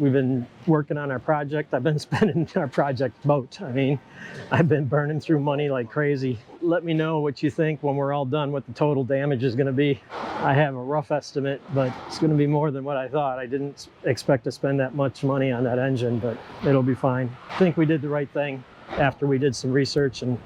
We've been working on our project. I've been spending our project boat. I mean, I've been burning through money like crazy. Let me know what you think when we're all done, what the total damage is going to be. I have a rough estimate, but it's going to be more than what I thought. I didn't expect to spend that much money on that engine, but it'll be fine. I think we did the right thing after we did some research and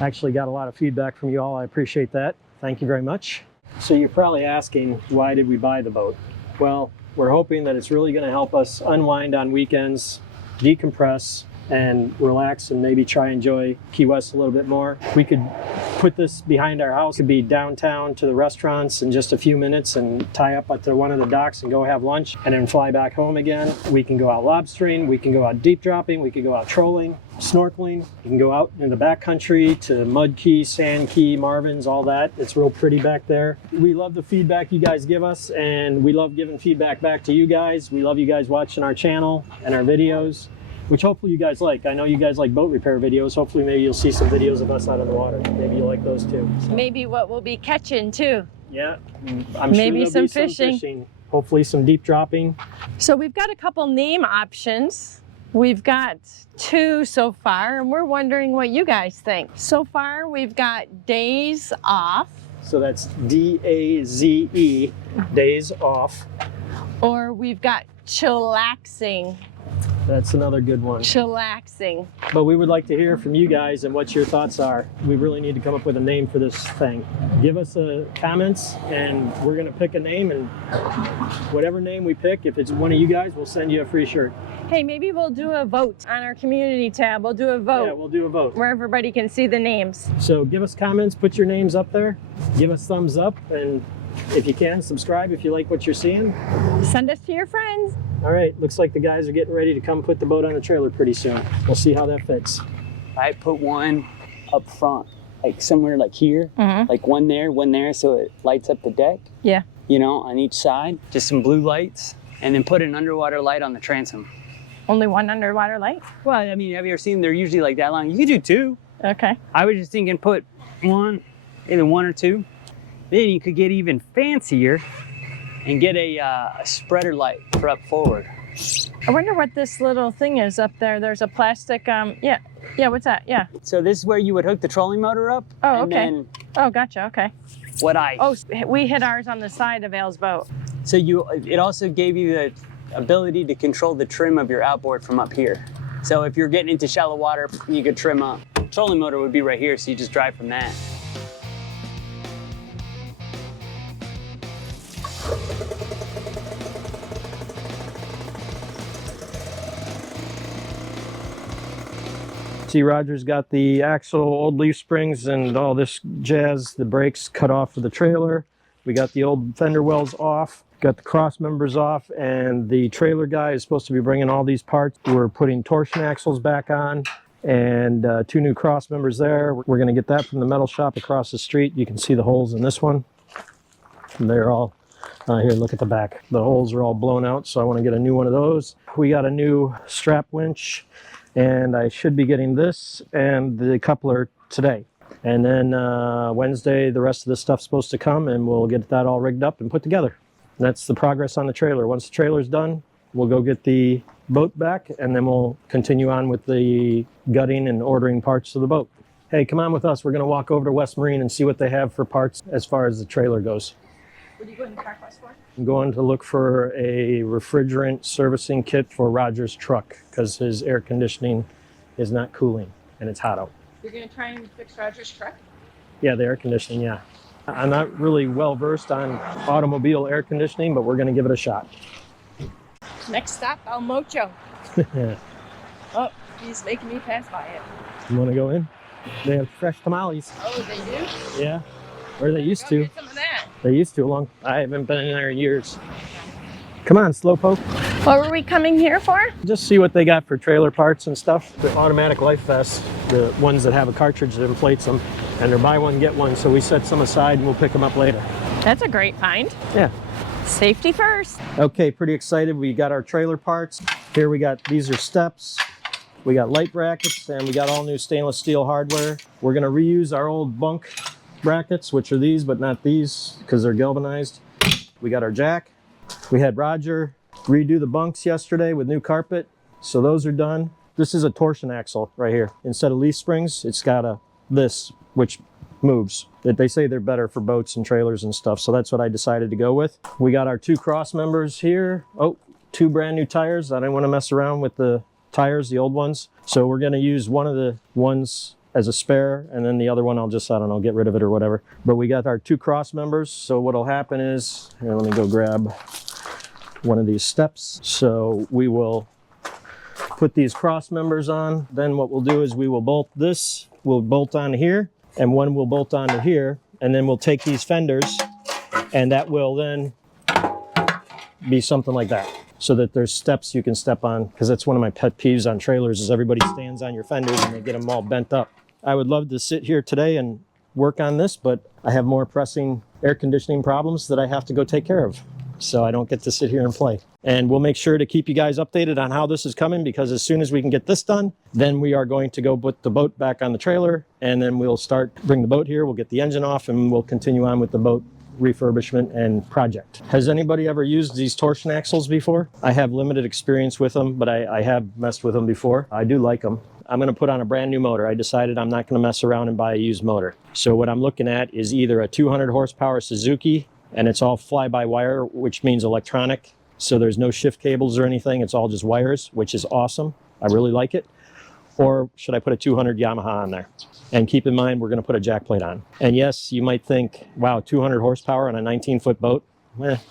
actually got a lot of feedback from you all. I appreciate that. Thank you very much. So you're probably asking, why did we buy the boat? Well, we're hoping that it's really going to help us unwind on weekends, decompress, and relax, and maybe try and enjoy Key West a little bit more. We could put this behind our house. It could be downtown to the restaurants in just a few minutes and tie up at one of the docks and go have lunch and then fly back home again. We can go out lobstering, we can go out deep dropping, we could go out trolling, snorkeling. You can go out in the backcountry to Mud Key, Sand Key, Marvin's, all that. It's real pretty back there. We love the feedback you guys give us, and we love giving feedback back to you guys. We love you guys watching our channel and our videos, which hopefully you guys like. I know you guys like boat repair videos. Hopefully maybe you'll see some videos of us out of the water. Maybe you like those too. So. Maybe what we'll be catching too. Yeah, I'm maybe sure there'll some be some fishing. Hopefully some deep dropping. So we've got a couple name options. We've got 2 so far, and we're wondering what you guys think. So far, we've got Days Off. So that's D-A-Z-E, Days Off. Or we've got Chillaxing. That's another good one. Chillaxing. But we would like to hear from you guys and what your thoughts are. We really need to come up with a name for this thing. Give us comments, and we're going to pick a name, and whatever name we pick, if it's one of you guys, we'll send you a free shirt. Hey, maybe we'll do a vote on our community tab. We'll do a vote. Yeah, we'll do a vote. Where everybody can see the names. So give us comments, put your names up there, give us thumbs up, and if you can, subscribe if you like what you're seeing. Send us to your friends. All right, looks like the guys are getting ready to come put the boat on the trailer pretty soon. We'll see how that fits. I put one up front, like somewhere like here, like one there, so it lights up the deck. Yeah. You know, on each side, just some blue lights, and then put an underwater light on the transom. Only one underwater light? Well, I mean, have you ever seen them? They're usually like that long. You could do 2. Okay. I was just thinking put 1, maybe 1 or 2. Then you could get even fancier and get a spreader light for up forward. I wonder what this little thing is up there. There's a plastic, yeah, what's that? Yeah. So this is where you would hook the trolling motor up. Oh, and okay. Then oh, gotcha, okay. Oh, we hit ours on the side of Al's boat. So it also gave you the ability to control the trim of your outboard from up here. So if you're getting into shallow water, you could trim up. Trolling motor would be right here, so you just drive from that. See, Roger's got the axle, old leaf springs, and all this jazz. The brakes cut off of the trailer. We got the old fender wells off. Got the cross members off, and the trailer guy is supposed to be bringing all these parts. We're putting torsion axles back on, and 2 new cross members there. We're going to get that from the metal shop across the street. You can see the holes in this one. And they're all, here, look at the back. The holes are all blown out, so I want to get a new one of those. We got a new strap winch, and I should be getting this and the coupler today. And then Wednesday, the rest of the stuff's supposed to come, and we'll get that all rigged up and put together. And that's the progress on the trailer. Once the trailer's done, we'll go get the boat back, and then we'll continue on with the gutting and ordering parts of the boat. Hey, come on with us. We're going to walk over to West Marine and see what they have for parts as far as the trailer goes. What are you going to Park West for? I'm going to look for a refrigerant servicing kit for Roger's truck because his air conditioning is not cooling and it's hot out. You're going to try and fix Roger's truck? Yeah, the air conditioning, yeah. I'm not really well versed on automobile air conditioning, but we're going to give it a shot. Next stop, El Mocho. Yeah. Oh, he's making me pass by it. You want to go in? They have fresh tamales. Oh, they do? Yeah. Or they used to. Get some of that. They used to. I haven't been in there in years. Come on, Slowpoke. What were we coming here for? Just see what they got for trailer parts and stuff. The automatic life vests, the ones that have a cartridge that inflates them, and they're buy one, get one. So we set some aside and we'll pick them up later. That's a great find. Yeah. Safety first. Okay, pretty excited. We got our trailer parts. Here we got, these are steps. We got light brackets, and we got all new stainless steel hardware. We're gonna reuse our old bunk brackets, which are these, but not these, because they're galvanized. We got our jack. We had Roger redo the bunks yesterday with new carpet. So those are done. This is a torsion axle right here. Instead of leaf springs, it's got this, which moves. That they say they're better for boats and trailers and stuff. So that's what I decided to go with. We got our 2 cross members here. Oh, 2 brand new tires. I didn't want to mess around with the tires, the old ones. So we're going to use one of the ones as a spare, and then the other one I'll just, I don't know, get rid of it or whatever. But we got our 2 cross members. So what'll happen is, here, let me go grab one of these steps. So we will put these cross members on. Then what we'll do is we will bolt this, we'll bolt on here, and one will bolt onto here. And then we'll take these fenders, and that will then be something like that. So that there's steps you can step on, because that's one of my pet peeves on trailers is everybody stands on your fenders and they get them all bent up. I would love to sit here today and work on this, but I have more pressing air conditioning problems that I have to go take care of. So I don't get to sit here and play. And we'll make sure to keep you guys updated on how this is coming, because as soon as we can get this done, then we are going to go put the boat back on the trailer, and then we'll bring the boat here, we'll get the engine off, and we'll continue on with the boat refurbishment and project. Has anybody ever used these torsion axles before? I have limited experience with them, but I have messed with them before. I do like them. I'm going to put on a brand new motor. I decided I'm not going to mess around and buy a used motor. So what I'm looking at is either a 200 horsepower Suzuki, and it's all fly-by-wire, which means electronic. So there's no shift cables or anything. It's all just wires, which is awesome. I really like it. Or should I put a 200 Yamaha on there? And keep in mind, we're going to put a jack plate on. And yes, you might think, wow, 200 horsepower on a 19-foot boat?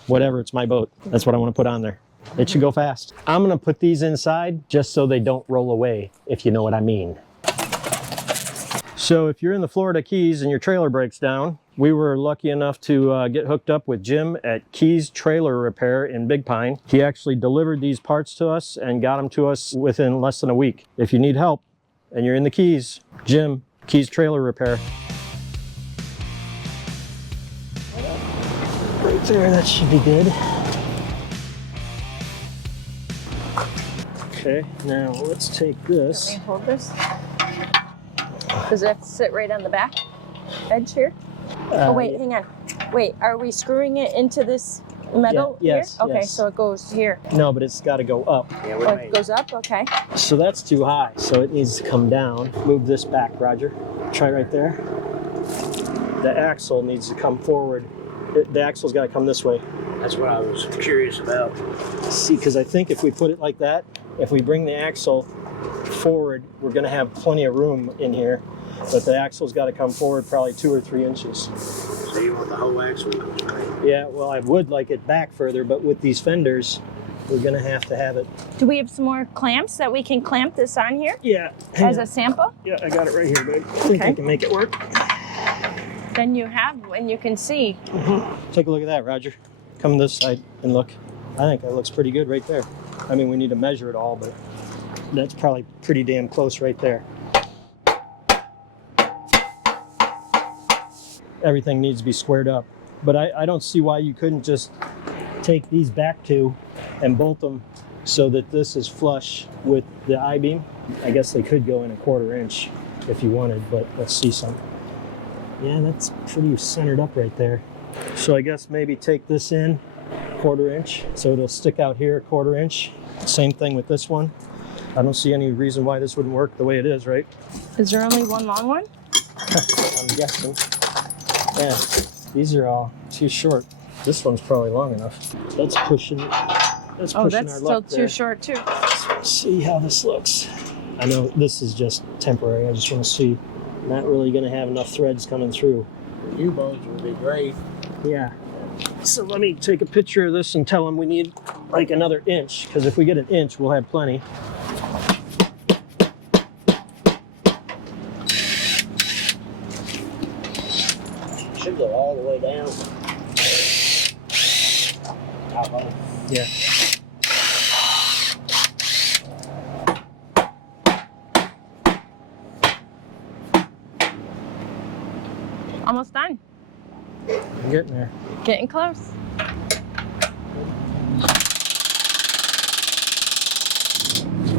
Whatever, it's my boat. That's what I want to put on there. It should go fast. I'm going to put these inside just so they don't roll away, if you know what I mean. So if you're in the Florida Keys and your trailer breaks down, we were lucky enough to get hooked up with Jim at Keys Trailer Repair in Big Pine. He actually delivered these parts to us and got them to us within less than a week. If you need help and you're in the Keys, Jim, Keys Trailer Repair. Right there, that should be good. Okay, now let's take this. Let me hold this. Does it have to sit right on the back edge here? Oh wait, hang on. Wait, are we screwing it into this metal yeah, yes, here? Okay, yes. so it goes here. No, but it's got to go up. Yeah, Oh, it goes up? Okay. So that's too high, so it needs to come down. Move this back, Roger. Try right there. The axle needs to come forward. The axle's got to come this way. That's what I was curious about. See, because I think if we put it like that, if we bring the axle forward, we're going to have plenty of room in here. But the axle's got to come forward probably 2 or 3 inches. So you want the whole axle? Yeah, well, I would like it back further, but with these fenders, we're going to have it. Do we have some more clamps that we can clamp this on here Yeah. as a sample? Yeah, I got it right here, babe. I think I can make it work. Then you have, and you can see. Take a look at that, Roger. Come this side and look. I think that looks pretty good right there. I mean, we need to measure it all, but that's probably pretty damn close right there. Everything needs to be squared up. But I don't see why you couldn't just take these back two and bolt them so that this is flush with the I-beam. I guess they could go in a 1/4 inch if you wanted, but let's see some. Yeah, that's pretty centered up right there. So I guess maybe take this in 1/4 inch so it'll stick out here 1/4 inch. Same thing with this one. I don't see any reason why this wouldn't work the way it is, right? Is there only one long one? I'm guessing. Yeah, these are all too short. This one's probably long enough. That's pushing. That's Oh, pushing that's our still luck too there. short too. Let's see how this looks. I know this is just temporary. I just want to see. Not really going to have enough threads coming through. U-bones would be great. Yeah. So let me take a picture of this and tell them we need like another inch, because if we get an inch, we'll have plenty. Should go all the way down. Yeah. Almost done. I'm getting there. Getting close.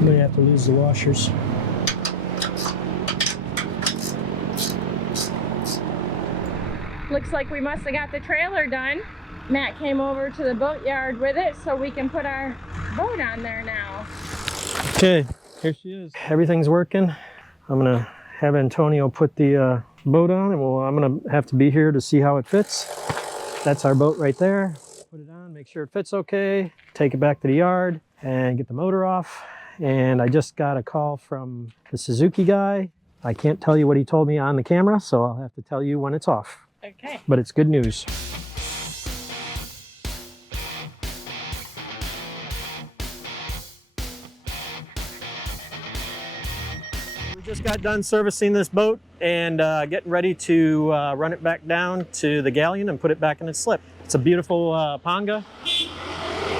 May have to lose the washers. Looks like we must have got the trailer done. Matt came over to the boatyard with it so we can put our boat on there now. Okay, here she is. Everything's working. I'm gonna have Antonio put the boat on, and I'm gonna have to be here to see how it fits. That's our boat right there. Put it on, make sure it fits okay, take it back to the yard and get the motor off. And I just got a call from the Suzuki guy. I can't tell you what he told me on the camera, so I'll have to tell you when it's off. Okay. But it's good news. We just got done servicing this boat and getting ready to run it back down to the galleon and put it back in its slip. It's a beautiful Panga,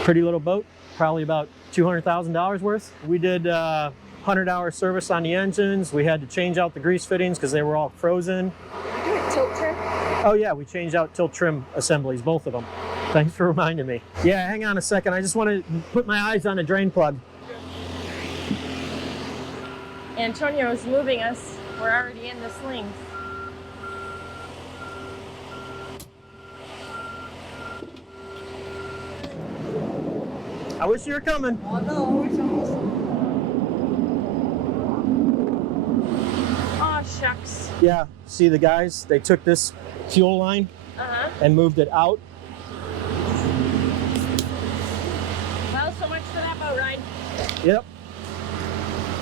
pretty little boat, probably about $200,000 worth. We did 100-hour service on the engines. We had to change out the grease fittings because they were all frozen. Did you do a tilt trim? Oh yeah, we changed out tilt trim assemblies, both of them. Thanks for reminding me. Yeah, hang on a second. I just want to put my eyes on a drain plug. Antonio's moving us. We're already in the slings. I wish you were coming. Oh no, oh shucks. Yeah, see the guys? They took this fuel line and moved it out. Well, so much for that boat ride. Yep.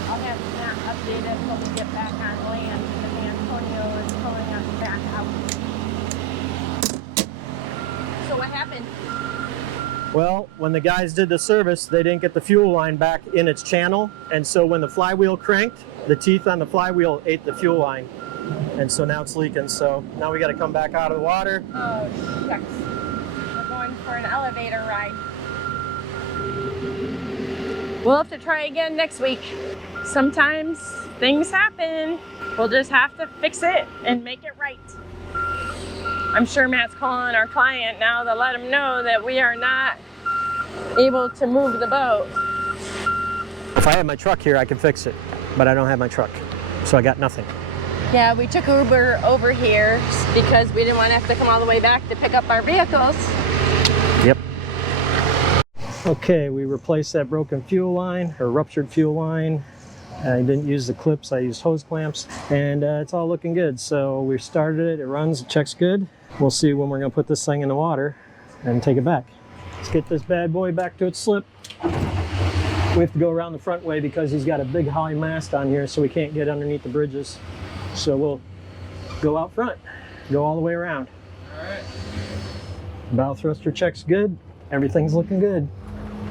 I'll have that updated when we get back on land because Antonio is pulling us back out. So what happened? Well, when the guys did the service, they didn't get the fuel line back in its channel. And so when the flywheel cranked, the teeth on the flywheel ate the fuel line. And so now it's leaking. So now we got to come back out of the water. Oh, shucks. We're going for an elevator ride. We'll have to try again next week. Sometimes things happen. We'll just have to fix it and make it right. I'm sure Matt's calling our client now to let him know that we are not able to move the boat. If I had my truck here, I could fix it. But I don't have my truck. So I got nothing. Yeah, we took Uber over here because we didn't want to have to come all the way back to pick up our vehicles. Yep. Okay, we replaced that broken fuel line, or ruptured fuel line. I didn't use the clips, I used hose clamps, and it's all looking good. So we started it, it runs, it checks good. We'll see when we're gonna put this thing in the water and take it back. Let's get this bad boy back to its slip. We have to go around the front way because he's got a big high mast on here, so we can't get underneath the bridges. So we'll go out front, go all the way around. All right. Bow thruster checks good, everything's looking good.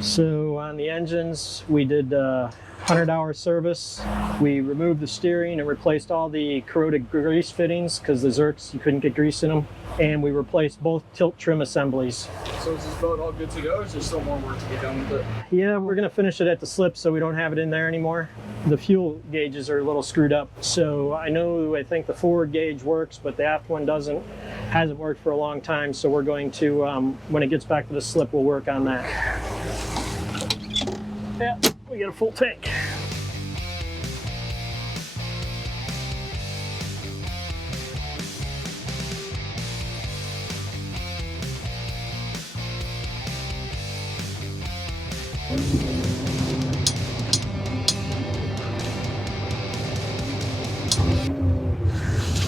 So on the engines, we did 100-hour service. We removed the steering and replaced all the corroded grease fittings because the Zerks, you couldn't get grease in them. And we replaced both tilt trim assemblies. So is this boat all good to go, or is there still more work to be done with it? Yeah, we're gonna finish it at the slip so we don't have it in there anymore. The fuel gauges are a little screwed up. So I think the forward gauge works, but the aft one hasn't worked for a long time. So we're going to, when it gets back to the slip, we'll work on that. Yeah, we got a full tank.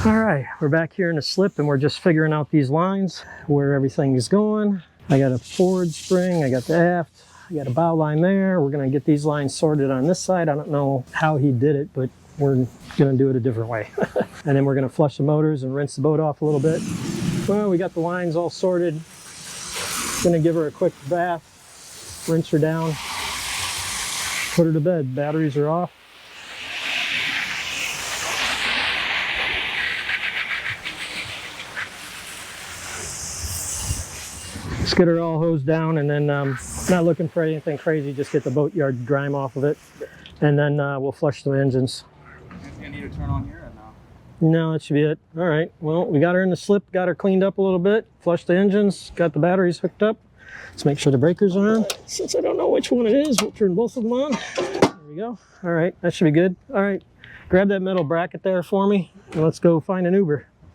All right, we're back here in the slip and we're just figuring out these lines, where everything is going. I got a forward spring, I got the aft, I got a bow line there. We're gonna get these lines sorted on this side. I don't know how he did it, but we're gonna do it a different way. And then we're gonna flush the motors and rinse the boat off a little bit. Well, we got the lines all sorted. Gonna give her a quick bath, rinse her down, put her to bed. Batteries are off. Just get her all hosed down, and then not looking for anything crazy, just get the boatyard grime off of it, and then we'll flush the engines. Anything I need to turn on here or no? No, that should be it. All right, well, we got her in the slip, got her cleaned up a little bit, flushed the engines, got the batteries hooked up. Let's make sure the breakers are on. Since I don't know which one it is, we'll turn both of them on. There we go. All right, that should be good. All right, grab that metal bracket there for me, and let's go find an Uber.